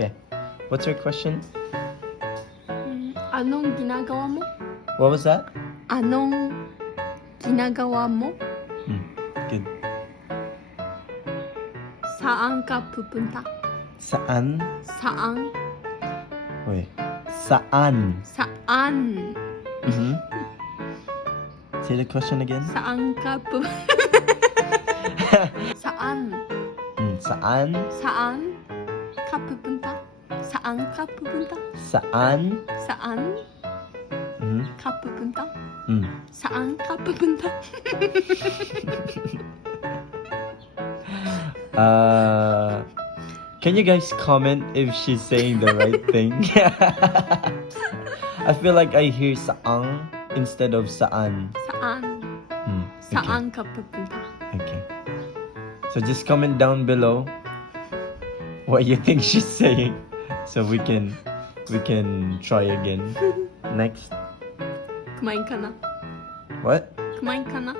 Okay. What's your question? Anong ginagawa mo? What was that? Anong ginagawa mo? Good. Saan ka pupunta? Saan? Saan? Wait. Saan? Saan? Mm-hmm. Say the question again. Saan ka Saan? Saan? Saan ka pupunta? Saan ka pupunta? Saan? Saan Mm-hmm. ka pupunta? Mm. Saan ka pupunta? Can you guys comment if she's saying the right thing? I feel like I hear saang instead of saan. Saan? Saan ka pupunta? Okay. So just comment down below what you think she's saying, so we can try again. Next. Kumain ka na? What? Kumain ka na?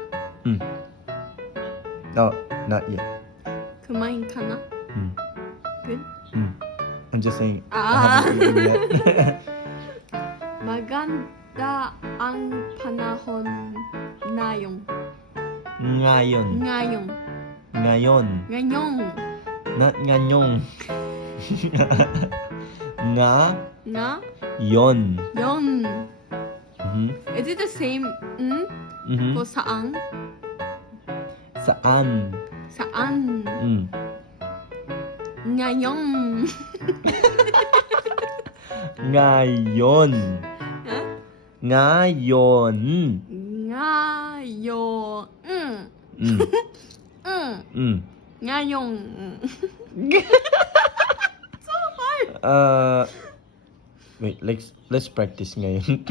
No, not yet. Kumain ka na? Good? I'm just saying. I Ah. haven't eaten yet. Maganda ang panahon ngayong. Ngayon. Ngayong. Ngayon. Ngayong. Not nganyong. Nga. Nga? Yon. Yon. Mm-hmm. Is it the same Mm-hmm. for saan? Saan. Saan? Ngayong. Ngayon. Huh? Ngayon. Ngayon. Ngayong. So hard. Wait, let's practice ngayon.